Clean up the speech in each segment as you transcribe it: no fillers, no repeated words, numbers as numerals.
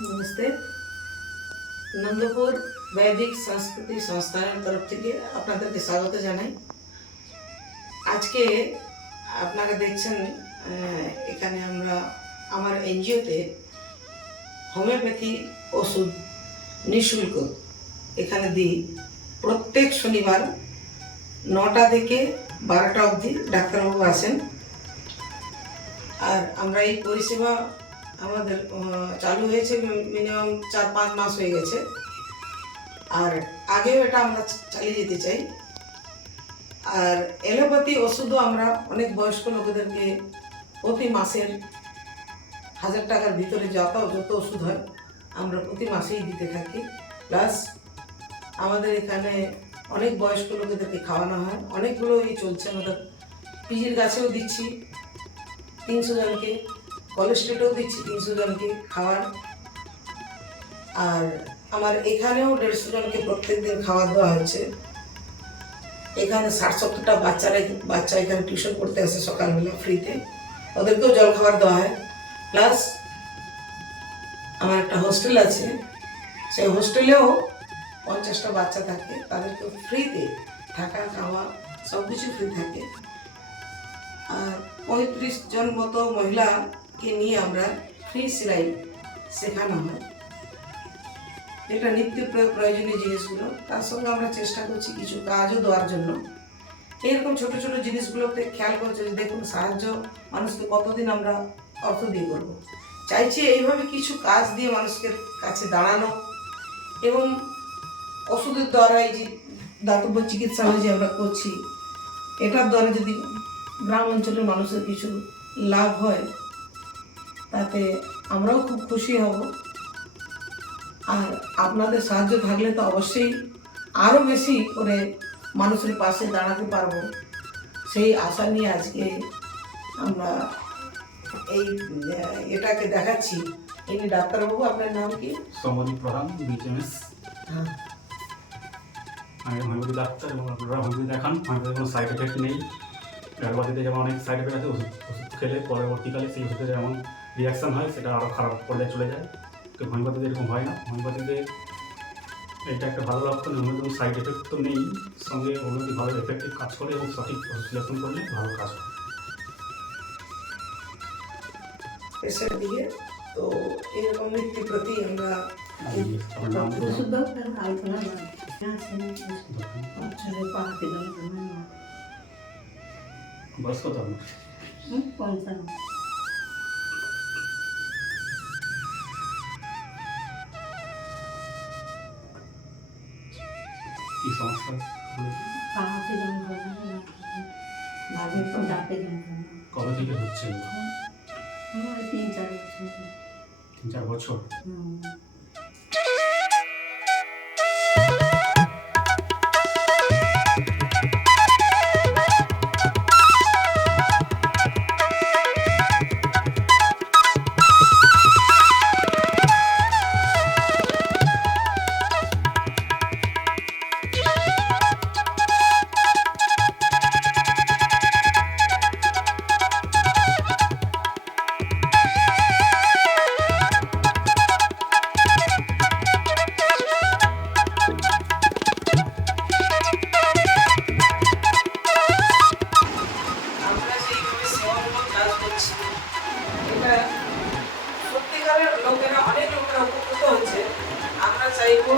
नमस्ते। नंदपुर वैदिक संस्कृति संस्थान तरफ থেকে আপনাদেরকে স্বাগত জানাই। আজকে আপনারা দেখছেন এখানে আমরা আমার এনজিওতে হোমিওপ্যাথি ওষুধ নিঃশুল্ক এখানে দিই। প্রত্যেক শনিবার 9টা থেকে 12টা অবধি ডাক্তারবাবু আসেন। আর আমরা এই পরিষেবা আমাদের চালু হয়েছে মিনিমাম 4-5 মাস হয়ে গেছে, আর আগেও এটা আমরা চালিয়ে যেতে চাই। আর এলোপ্যাথি ওষুধও আমরা অনেক বয়স্ক লোকেদেরকে প্রতি মাসের 1000 টাকার ভিতরে যত ওষুধ হয় আমরা প্রতি মাসেই দিতে থাকি। প্লাস আমাদের এখানে অনেক বয়স্ক লোকেদেরকে খাওয়ানো হয়, অনেকগুলোই চলছে। আমাদের পিজির গাছেও দিচ্ছি 300 জনকে, কলেজ স্ট্রিটেও দিচ্ছি 300 জনকে খাওয়ার। আর আমার এখানেও 150 জনকে প্রত্যেক দিন খাওয়া দেওয়া হচ্ছে। এখানে 60-70টা বাচ্চা এখানে টিউশন করতে আসে সকালবেলা ফ্রিতে, ওদেরকেও জল খাবার দেওয়া হয়। প্লাস আমার একটা হোস্টেল আছে, সেই হোস্টেলেও 50টা বাচ্চা থাকে, তাদেরকে ফ্রিতে থাকা খাওয়া সব কিছু ফ্রি থাকে। আর 35 জন মতো মহিলাকে নিয়ে আমরা ফ্রি সেলাই শেখানো হয়। এটা নিত্য প্রয়োজনীয় জিনিসগুলো, তার সঙ্গে আমরা চেষ্টা করছি কিছু কাজও দেওয়ার জন্য। এরকম ছোট ছোট জিনিসগুলোতে খেয়াল করছে যে দেখুন সাহায্য মানুষকে কতদিন আমরা অর্থ দিয়ে করবো। চাইছি এইভাবে কিছু কাজ দিয়ে মানুষের কাছে দাঁড়ানো, এবং ওষুধের দ্বারা এই যে দাতব্য চিকিৎসালয় যে আমরা করছি, এটার দ্বারা যদি গ্রাম অঞ্চলের মানুষের কিছু লাভ হয় তাতে আমরাও খুব খুশি হব। আর আপনাদের সাহায্য থাকলে তো অবশ্যই আরও বেশি করে মানুষের পাশে দাঁড়াতে পারবো, সেই আশা নিয়ে আজকে আমরা এই এটাকে দেখাচ্ছি। ইনি ডাক্তারবাবু, আপনার নাম কি? সমদীপ প্রধান, বিএমএস। হ্যাঁ, আমি হোমিওপ্যাথি ডাক্তার, এবং আপনারা হোমিওপ্যাথি দেখান। হোমিওপ্যাথি কোনো সাইড এফেক্ট নেই। অ্যালোপ্যাথিতে যেমন অনেক সাইড এফেক্ট আছে, ওষুধ খেলে পরবর্তীকালে সেই ওষুধের যেমন রিয়াকশান হয় সেটা আরও খারাপ পর্যায়ে চলে যায়। তো হোমিওপ্যাথিতে এরকম হয় না। হোমিওপ্যাথিতে এটা একটা ভালো লক্ষণ, হোমিওপ্যাথি সাইড এফেক্ট তো নেই, সঙ্গে হোমিওপ্যাথি ভালো এফেক্টিভ কাজ করে এবং সঠিক ওষুধ সিলেকশন করলে ভালো কাজ হয় পেশার দিকে। তো এরকম নীতির প্রতি আমরা আপনার নাম ওষুধ আলোচনা বয়স কত আপনার? 55। কী সমস্যা? পাহাড়ে যন্ত্রণা, ভাবে তো দাঁতে যন্ত্রণা। কবে থেকে হচ্ছে? আমার 3-4 বছর। 3-4 বছর। আমরা যেইভাবে সেবামূলক কাজ করছি, এটা সত্যিকারের অনেক লোকেরা উপকৃত হচ্ছে। আমরা চাইবো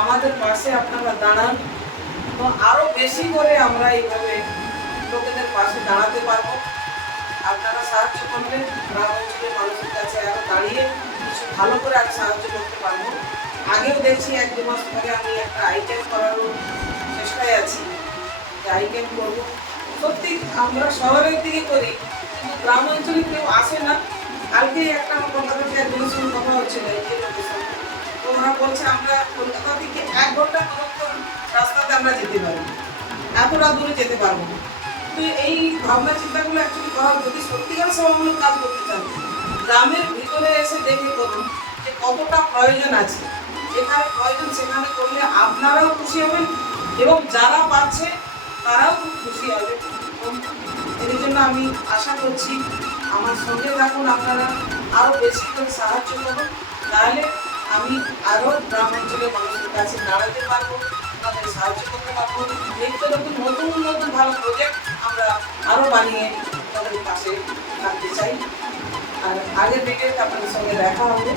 আমাদের পাশে আপনারা দাঁড়ান, তো আরও বেশি করে আমরা এইভাবে লোকেদের পাশে দাঁড়াতে পারবো। আপনারা সাহায্য করলে গ্রাম অঞ্চলের মানুষের কাছে আরও দাঁড়িয়ে কিছু ভালো করে আমি সাহায্য করতে পারবো। আগেও দেখছি 1-2 মাস পরে আমি একটা আই ক্যাম্প করানোর চেষ্টায় আছি, যে আই ক্যাম্প করবো। সত্যি আমরা শহরের দিকে করি, কিন্তু গ্রাম অঞ্চলে কেউ আসে না। কালকেই একটা আমার কলকাতা থেকে একজনের সঙ্গে কথা হচ্ছিল, এই যে লোকের সঙ্গে। তো ওরা বলছে আমরা কলকাতা থেকে 1 ঘন্টা দূরত্ব রাস্তাতে আমরা যেতে পারি, এতটা দূরে যেতে পারবো না। তো এই ভাবনা চিন্তাগুলো অ্যাকচুয়ালি করা, যদি সত্যিকার সেবামূলক কাজ করতে চান, গ্রামের ভিতরে এসে দেখে করুন যে কতটা প্রয়োজন আছে। যেখানে প্রয়োজন সেখানে করলে আপনারাও খুশি হবেন, এবং যারা পাচ্ছে তারাও খুব খুশি হবে। এর জন্য আমি আশা করছি আমার সঙ্গে থাকুন, আপনারা আরও বেশি করে সাহায্য করুন। তাহলে আমি আরও গ্রাম অঞ্চলের মানুষের কাছে দাঁড়াতে পারবো, তাদের সাহায্য করতে পারবো। নিত্য নতুন নতুন নতুন ভালো প্রজেক্ট আমরা আরও বানিয়ে তাদের পাশে থাকতে চাই। আর আগের ভিডিওতে আপনাদের সঙ্গে দেখা হবে।